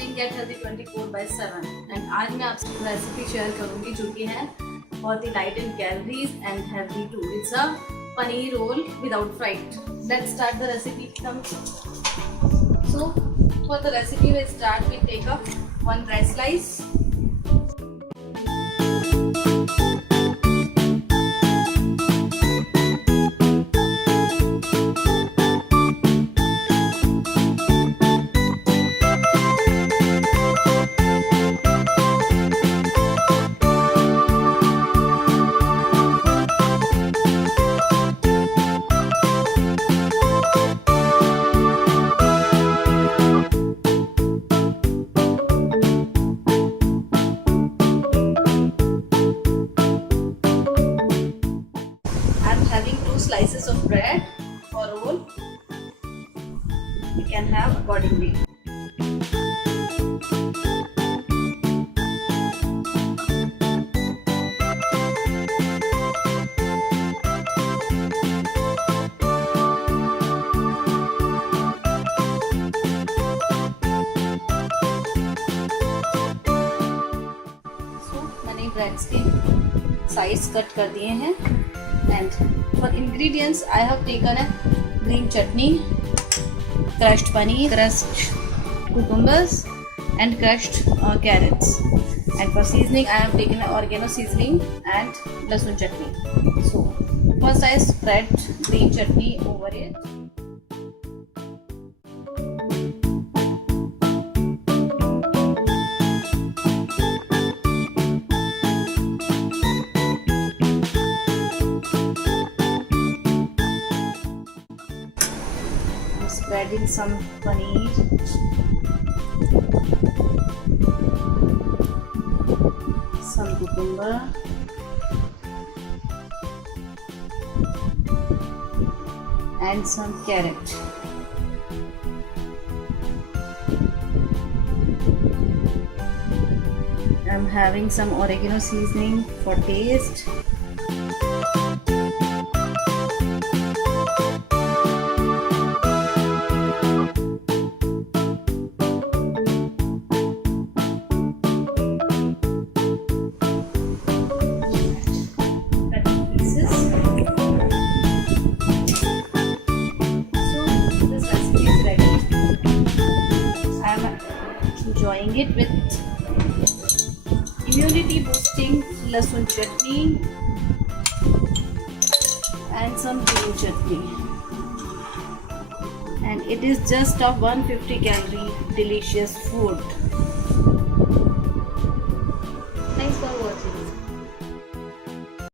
watching Get Healthy 24/7 and आज मैं आपसे रेसिपी शेयर करूंगी जो कि है बहुत ही light in calories and healthy too. It's a paneer roll without fried. Let's start the recipe. So for the recipe we start with take up one bread slice. Having 2 slices of bread for roll, you can have accordingly. So मैंने breads के size cut कर दिए हैं. And for ingredients, I have taken a green chutney, crushed paneer, crushed cucumbers, and crushed carrots. And for seasoning, I have taken oregano seasoning and lasun chutney. So first, I spread green chutney over it. Spreading some paneer, some cucumber, and some carrot. I'm having some oregano seasoning for taste. Enjoying it with immunity boosting lasun chutney and some green chutney, and it is just a 150 calorie delicious food.